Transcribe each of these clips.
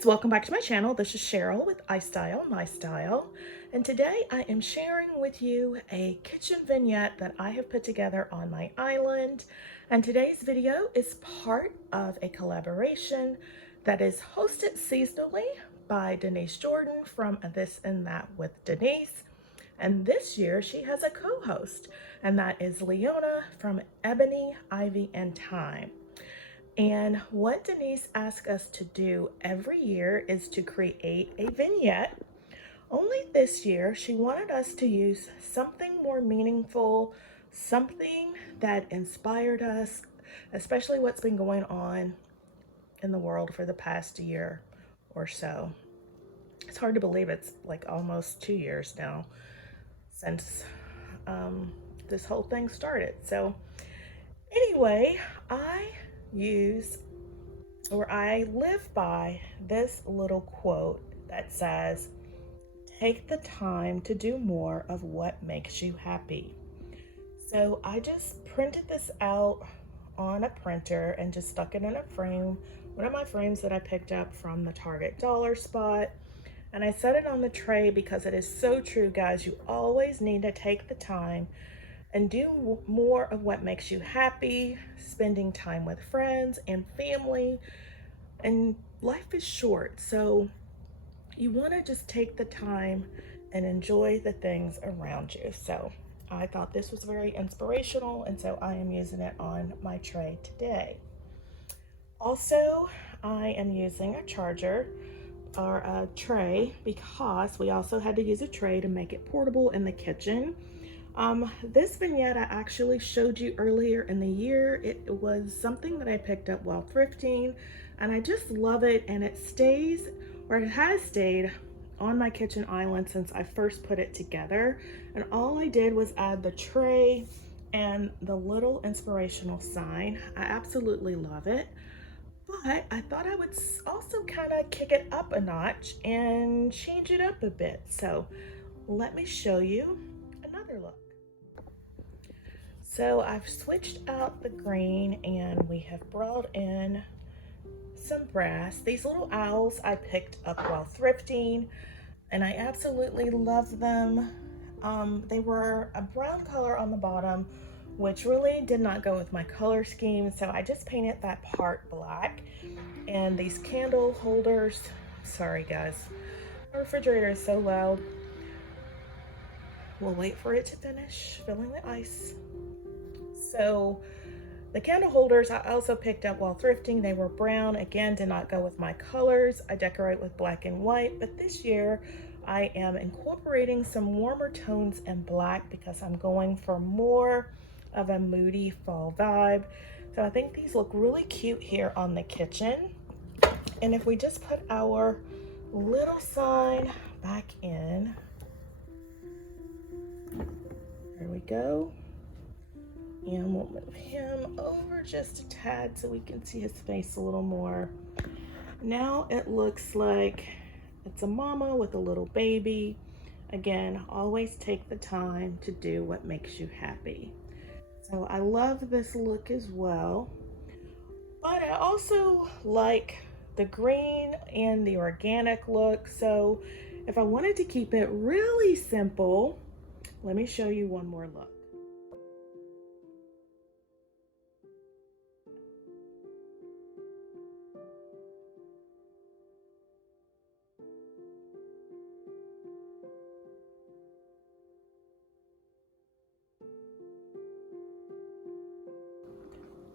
friends, welcome back to my channel. This is Cheryl with iStylEMYSTYLE, and today I am sharing with you a kitchen vignette that I have put together on my island. And today's video is part of a collaboration that is hosted seasonally by Denise Jordan from This and That with Denise. And this year she has a co-host, and that is Leona from Ebony, Ivy, and Thyme. And what Denise asks us to do every year is to create a vignette. Only this year, she wanted us to use something more meaningful, something that inspired us, especially what's been going on in the world for the past year or so. It's hard to believe it's like almost 2 years now since this whole thing started. So anyway, I live by this little quote that says, "Take the time to do more of what makes you happy." So I just printed this out on a printer and just stuck it in a frame, one of my frames that I picked up from the Target dollar spot. And I set it on the tray because it is so true, guys. You always need to take the time and do more of what makes you happy, spending time with friends and family. And life is short, so you want to just take the time and enjoy the things around you. So I thought this was very inspirational, and so I am using it on my tray today. Also, I am using a charger or a tray because we also had to use a tray to make it portable in the kitchen. This vignette I actually showed you earlier in the year. It was something that I picked up while thrifting, and I just love it, and it stays, or it has stayed, on my kitchen island since I first put it together. And all I did was add the tray and the little inspirational sign. I absolutely love it, but I thought I would also kind of kick it up a notch and change it up a bit. So let me show you another look. So I've switched out the green and we have brought in some brass. These little owls I picked up while thrifting, and I absolutely love them. They were a brown color on the bottom, which really did not go with my color scheme, so I just painted that part black. And these candle holders, sorry guys, my refrigerator is so loud. We'll wait for it to finish filling the ice. So the candle holders I also picked up while thrifting. They were brown, again, did not go with my colors. I decorate with black and white, but this year I am incorporating some warmer tones in black because I'm going for more of a moody fall vibe. So I think these look really cute here on the kitchen. And if we just put our little sign back in, there we go. And we'll move him over just a tad so we can see his face a little more. Now it looks like it's a mama with a little baby. Again, always take the time to do what makes you happy. So I love this look as well. But I also like the green and the organic look. So if I wanted to keep it really simple, let me show you one more look.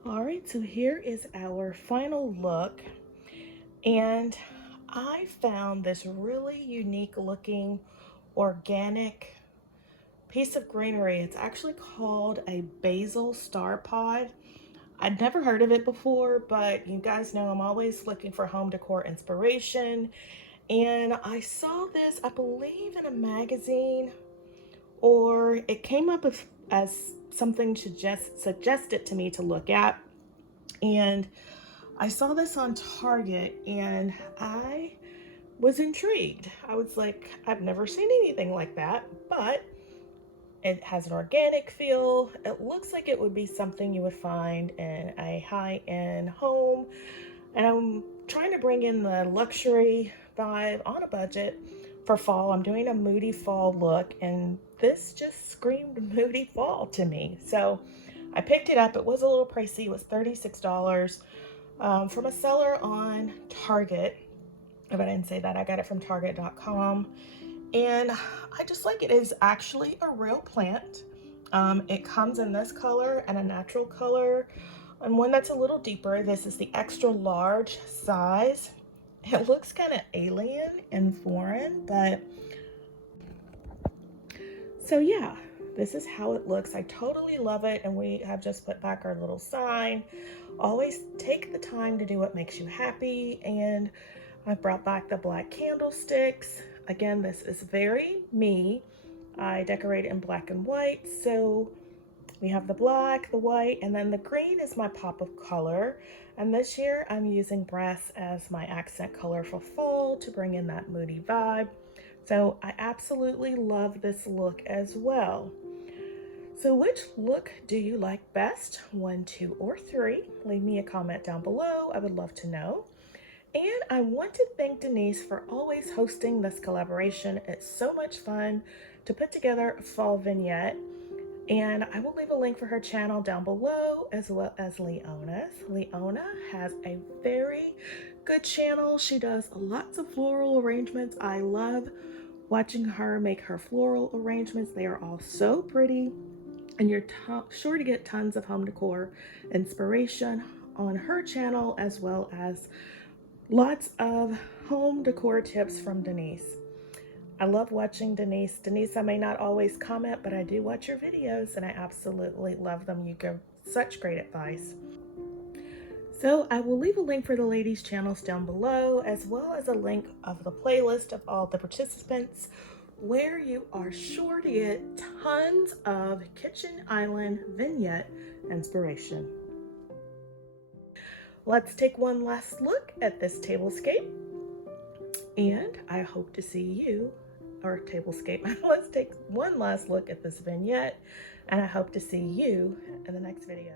All right, so here is our final look, and I found this really unique looking organic piece of greenery. It's actually called a basil star pod. I'd never heard of it before, but you guys know I'm always looking for home decor inspiration, and I saw this, I believe, in a magazine, or it came up as something suggested to me to look at. And I saw this on Target and I was intrigued. I was like, I've never seen anything like that, but it has an organic feel. It looks like it would be something you would find in a high-end home. And I'm trying to bring in the luxury vibe on a budget for fall. I'm doing a moody fall look, and this just screamed moody fall to me. So I picked it up. It was a little pricey. It was $36 from a seller on Target. If I didn't say that, I got it from Target.com. And I just like it. It is actually a real plant. It comes in this color and a natural color, and one that's a little deeper. This is the extra large size. It looks kind of alien and foreign, but so yeah, this is how it looks. I totally love it, and we have just put back our little sign. Always take the time to do what makes you happy, and I brought back the black candlesticks. Again, this is very me. I decorate in black and white, so we have the black, the white, and then the green is my pop of color. And this year I'm using brass as my accent color for fall to bring in that moody vibe. So I absolutely love this look as well. So which look do you like best? 1, 2, or 3? Leave me a comment down below. I would love to know. And I want to thank Denise for always hosting this collaboration. It's so much fun to put together a fall vignette. And I will leave a link for her channel down below, as well as Leona's. Leona has a very good channel. She does lots of floral arrangements. I love watching her make her floral arrangements. They are all so pretty, and you're sure to get tons of home decor inspiration on her channel, as well as lots of home decor tips from Denise. I love watching Denise. Denise, I may not always comment, but I do watch your videos, and I absolutely love them. You give such great advice. So I will leave a link for the ladies' channels down below, as well as a link of the playlist of all the participants, where you are sure to get tons of Kitchen Island vignette inspiration. Let's take one last look at this tablescape, and I hope to see you, or tablescape. Let's take one last look at this vignette, and I hope to see you in the next video.